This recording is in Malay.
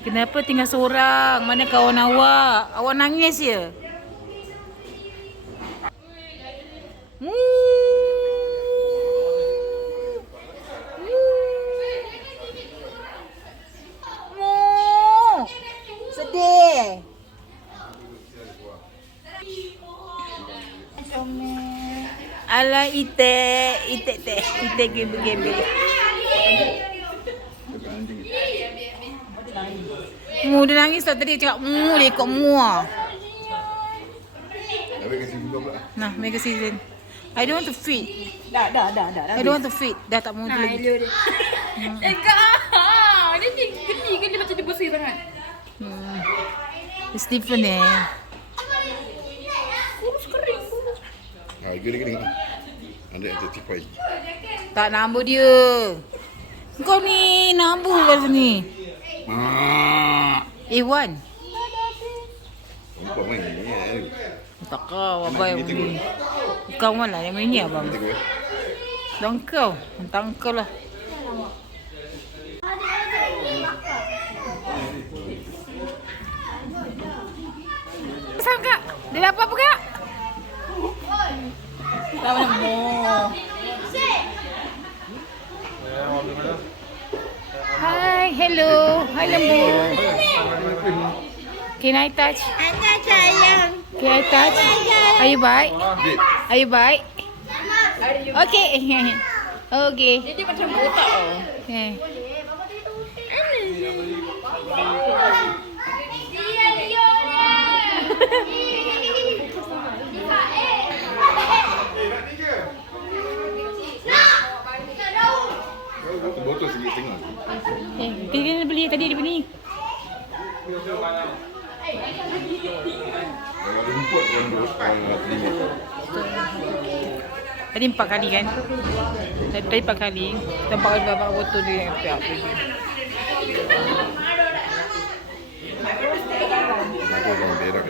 Kenapa tinggal seorang? Mana kawan awak? Awak nangis je. Sedih. Ala ite gebe. Dia nangis tau tadi cakap dia ikut mua. Nah, mega season. I don't want to feed. Dah. I don't want to feed. Dah tak mau lagi. Dia geli kan dia macam dia bersih sangat. It's different Kurus kering. Gini. Anda ada tipai. Tak nambuh dia. Kau ni nambuh kat sini. Wan. Kau main ni. Tak kau, abai. Kau mana yang main ni abang? Dan kau. Tentang kau lah. Pesan kak? Dia dapat apa kak? Tak mana. Hi, hello. Hi lembu. Can I touch? Sayang. Can I touch? Are you baik? Are you baik? Okay. Okay. Dia macam botak tau. Okay. Botol setengah. Kita beli tadi dia beli. Kalau ada rumput yang terima. Tadi 4 kali kan? Tadi 4 kali. Tempat bapak botol dia yang piak pergi. Aku orang berak